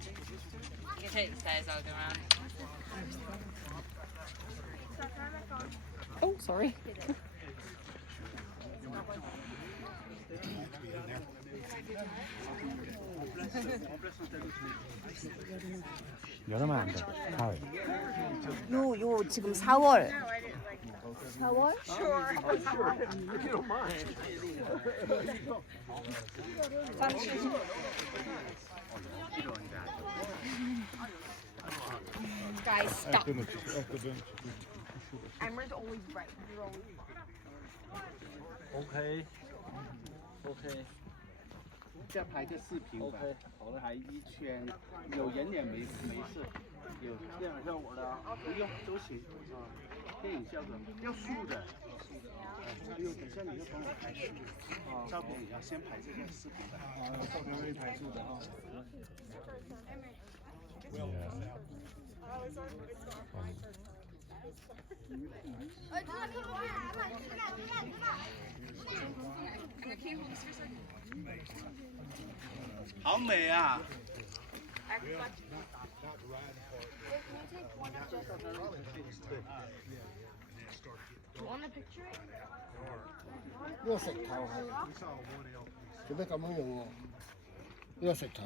You can take the stairs, I'll go around. Oh, sorry. 여름은 안 돼. 가을. 요 지금 4월. 4월? Guys, stop. Emma's always right. You're always OK OK 再拍个视频吧 OK， 好嘞。拍一圈，有人脸没事，有电影效果的不用都行啊。电影效果要素的，哎呦，等下你要帮我拍照片，你要先拍这个视频吧。照片会拍出的啊。好美啊！ 呢個石頭係做咩咁樣用喎？呢個石頭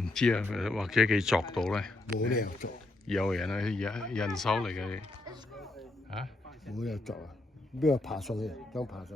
唔知啊，或者佢作到咧？冇理由作，有人啊，人手嚟嘅嚇。冇理由作啊！邊個爬上去？想爬上去？